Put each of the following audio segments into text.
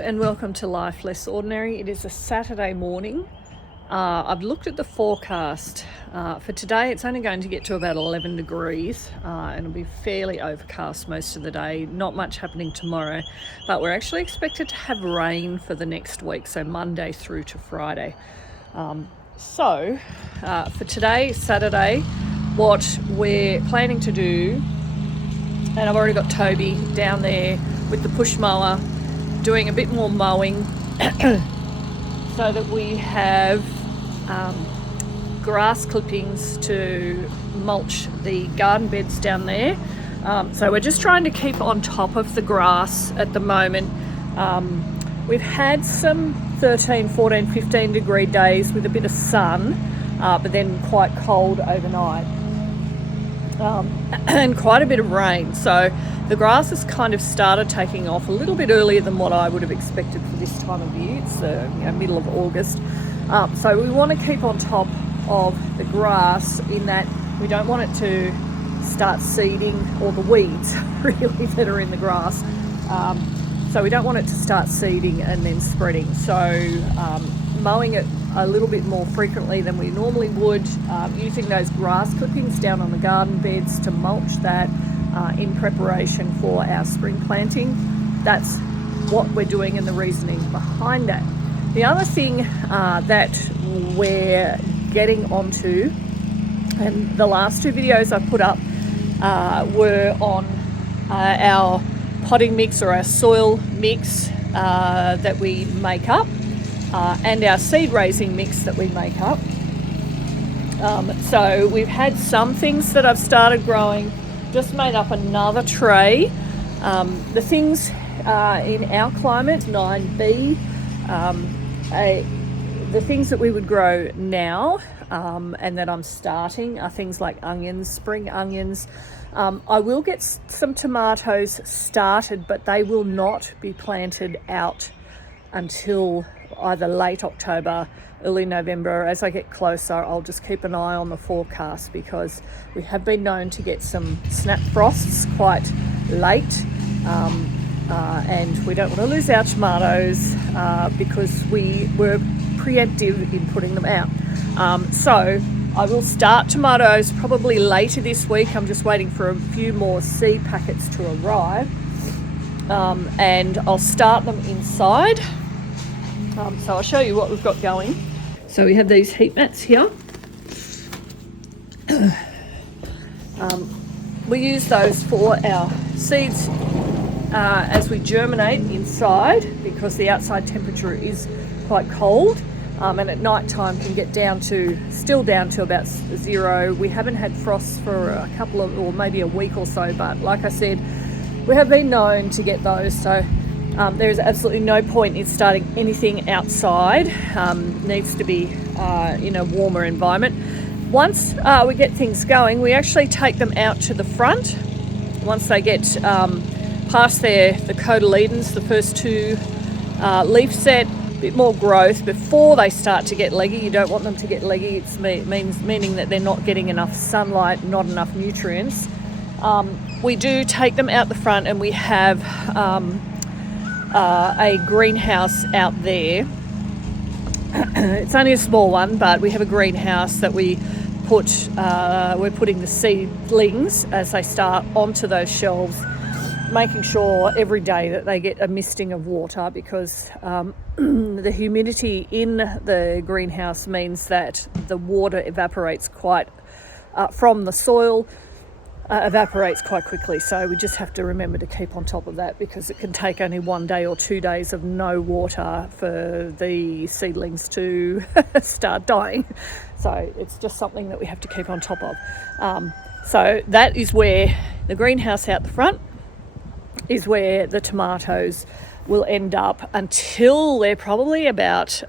and welcome to Life Less Ordinary. It is a Saturday morning. I've looked at the forecast for today. It's only going to get to about 11 degrees and it'll be fairly overcast most of the day. Not much happening tomorrow, but we're actually expected to have rain for the next week, so Monday through to Friday. For today, Saturday, what we're planning to do, and I've already got Toby down there with the push mower doing a bit more mowing so that we have grass clippings to mulch the garden beds down there. So we're just trying to keep on top of the grass at the moment. We've had some 13, 14, 15 degree days with a bit of sun, but then quite cold overnight. And quite a bit of rain, so the grass has kind of started taking off a little bit earlier than what I would have expected for this time of year. It's middle of August, so we want to keep on top of the grass in that we don't want it to start seeding, or the weeds really that are in the grass. So we don't want it to start seeding and then spreading. So mowing it a little bit more frequently than we normally would, using those grass clippings down on the garden beds to mulch that in preparation for our spring planting. That's what we're doing and the reasoning behind that. The other thing that we're getting onto, and the last two videos I put up were on our potting mix or our soil mix that we make up, and our seed raising mix that we make up. So we've had some things that I've started growing, just made up another tray. The things in our climate, 9B, the things that we would grow now and that I'm starting are things like onions, spring onions. I will get some tomatoes started, but they will not be planted out until either late October, early November. As I get closer, I'll just keep an eye on the forecast, because we have been known to get some snap frosts quite late, and we don't want to lose our tomatoes because we were preemptive in putting them out. So I will start tomatoes probably later this week. I'm just waiting for a few more seed packets to arrive, and I'll start them inside. So I'll show you what we've got going. So we have these heat mats here. We use those for our seeds as we germinate inside, because the outside temperature is quite cold, and at night time can get still down to about 0. We haven't had frosts for a couple of, or maybe a week or so, but like I said, we have been known to get those. So there is absolutely no point in starting anything outside. Needs to be in a warmer environment. Once we get things going, we actually take them out to the front. Once they get past the cotyledons, the first two leaf set, a bit more growth before they start to get leggy. You don't want them to get leggy. It's meaning that they're not getting enough sunlight, not enough nutrients. We do take them out the front, and we have a greenhouse out there. It's only a small one, but we have a greenhouse that we're putting the seedlings as they start onto those shelves, making sure every day that they get a misting of water, because the humidity in the greenhouse means that the water evaporates from the soil, evaporates quite quickly. So we just have to remember to keep on top of that, because it can take only 1 day or 2 days of no water for the seedlings to start dying. So it's just something that we have to keep on top of. So that is where the greenhouse out the front is where the tomatoes will end up until they're probably about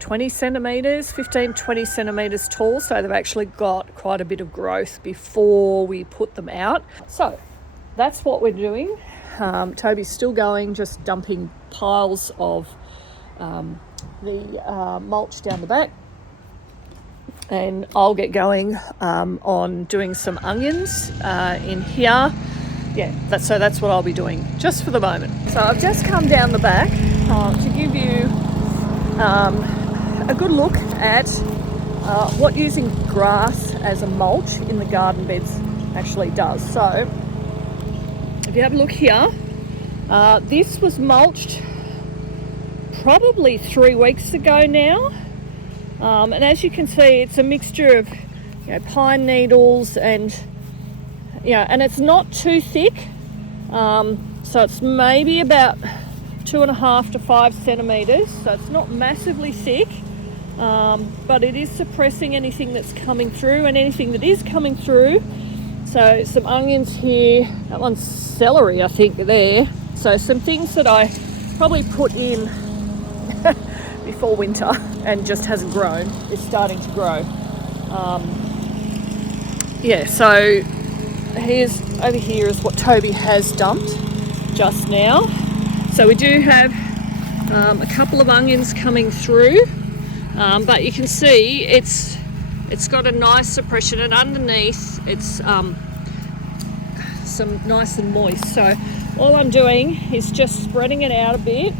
20 centimetres, 15, 20 centimetres tall. So they've actually got quite a bit of growth before we put them out. So that's what we're doing. Toby's still going, just dumping piles of the mulch down the back. And I'll get going on doing some onions in here. yeah, that's what I'll be doing just for the moment. So I've just come down the back to give you a good look at what using grass as a mulch in the garden beds actually does. So if you have a look here, this was mulched probably 3 weeks ago now, and as you can see, it's a mixture of pine needles and and it's not too thick, so it's maybe about 2.5 to 5 centimeters, so it's not massively thick, but it is suppressing anything that's coming through, and anything that is coming through. So some onions here, that one's celery I think there, so some things that I probably put in before winter and just hasn't grown is starting to grow. So over here is what Toby has dumped just now. So we do have a couple of onions coming through, but you can see it's got a nice suppression, and underneath it's some nice and moist. So all I'm doing is just spreading it out a bit.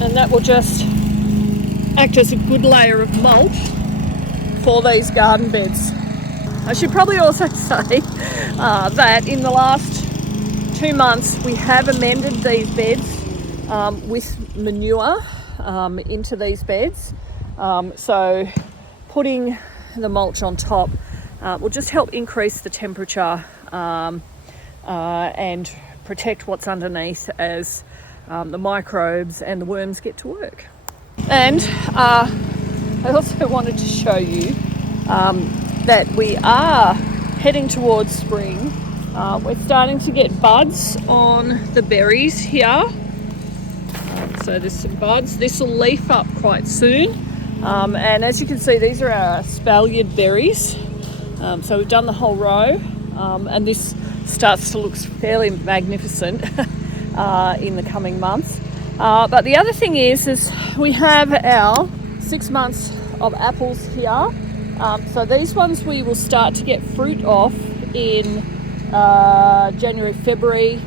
And that will just act as a good layer of mulch for these garden beds. I should probably also say that in the last 2 months we have amended these beds with manure into these beds. So putting the mulch on top will just help increase the temperature and protect what's underneath as the microbes and the worms get to work. And I also wanted to show you that we are heading towards spring. We're starting to get buds on the berries here. So there's some buds. This will leaf up quite soon. And as you can see, these are our espaliered berries. So we've done the whole row, and this starts to look fairly magnificent in the coming months. But the other thing is we have our 6 months of apples here. So these ones we will start to get fruit off in January, February,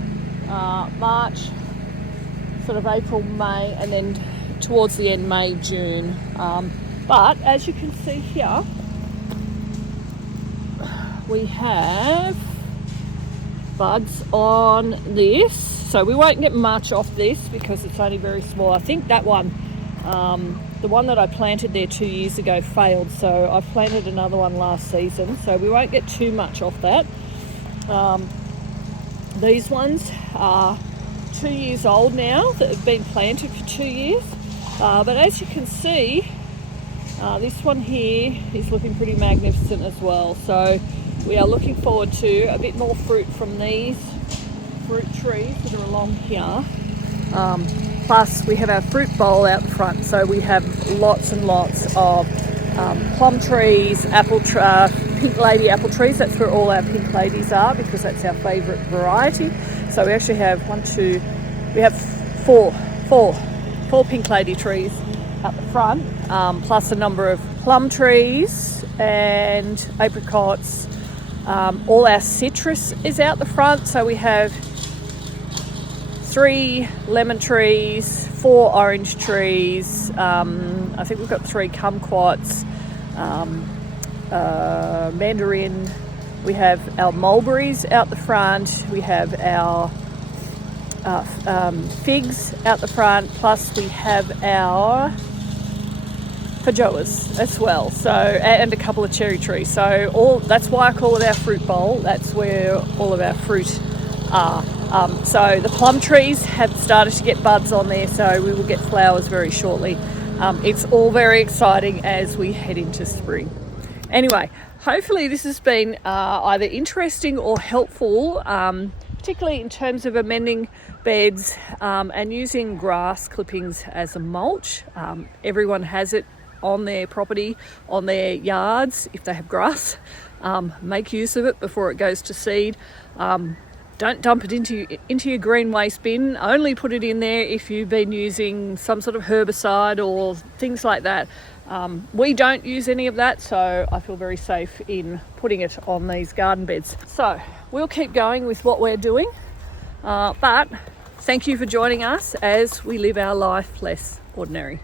March, sort of April, May, and then towards the end, May, June. But as you can see here, we have buds on this. So we won't get much off this because it's only very small. I think that one, the one that I planted there 2 years ago failed, so I've planted another one last season, so we won't get too much off that. These ones are 2 years old now that have been planted for 2 years, but as you can see, this one here is looking pretty magnificent as well. So we are looking forward to a bit more fruit from these fruit trees that are along here. Plus we have our fruit bowl out the front, so we have lots and lots of plum trees, pink lady apple trees. That's where all our pink ladies are because that's our favourite variety. So we actually have four pink lady trees at the front, plus a number of plum trees and apricots. All our citrus is out the front, so we have 3 lemon trees, 4 orange trees, I think we've got 3 kumquats, mandarin, we have our mulberries out the front, we have our figs out the front, plus we have our feijoas as well, so, and a couple of cherry trees. So that's why I call it our fruit bowl. That's where all of our fruit are. So the plum trees have started to get buds on there, so we will get flowers very shortly. It's all very exciting as we head into spring. Anyway, hopefully this has been either interesting or helpful, particularly in terms of amending beds and using grass clippings as a mulch. Everyone has it on their property, on their yards if they have grass. Make use of it before it goes to seed. don't dump it into your green waste bin. Only put it in there if you've been using some sort of herbicide or things like that. We don't use any of that, so I feel very safe in putting it on these garden beds. So we'll keep going with what we're doing, but thank you for joining us as we live our life less ordinary.